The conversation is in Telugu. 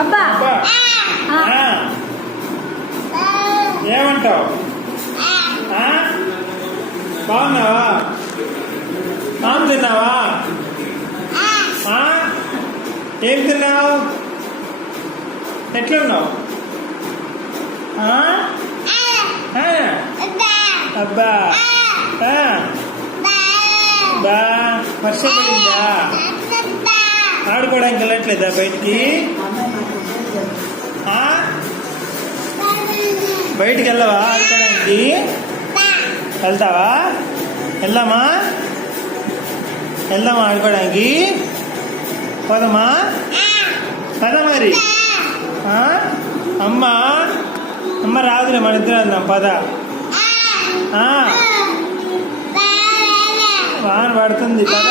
అబ్బా ఏమంటావు? బాగున్నావా? ఆమె తిన్నావా? ఏం తిన్నావు? ఎట్లున్నావు? అబ్బా బా వర్షం పడిందా? ఆడుకోవడానికి వెళ్ళట్లేదా బయటికి? బయటికి వెళ్ళవా ఆడుకోవడానికి? వెళ్తావా? వెళ్దామా ఆడుకోవడానికి? పోదామా? పద మరి. అమ్మ రాదులే, మన ఇద్దరు వెళ్దాం పద. వాన పడుతుంది పద.